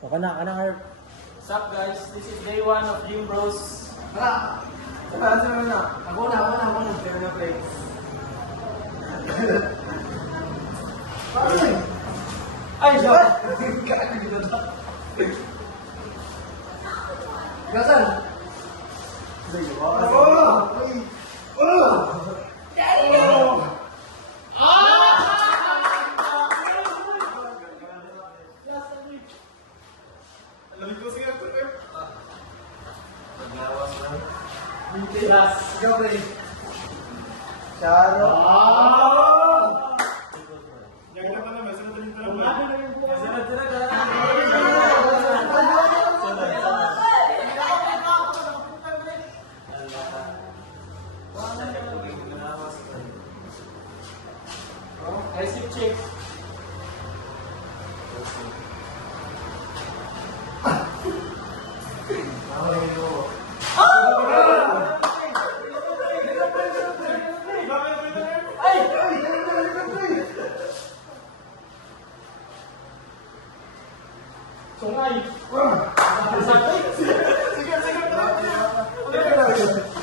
Harp. What's up guys? This is day 1 of Gym Bros. Tara! Tara na. Ako na. Kaya na play. Ay, siya! Gasan! Yes. Go, play. Charo. Receive check. Sungay. Sige.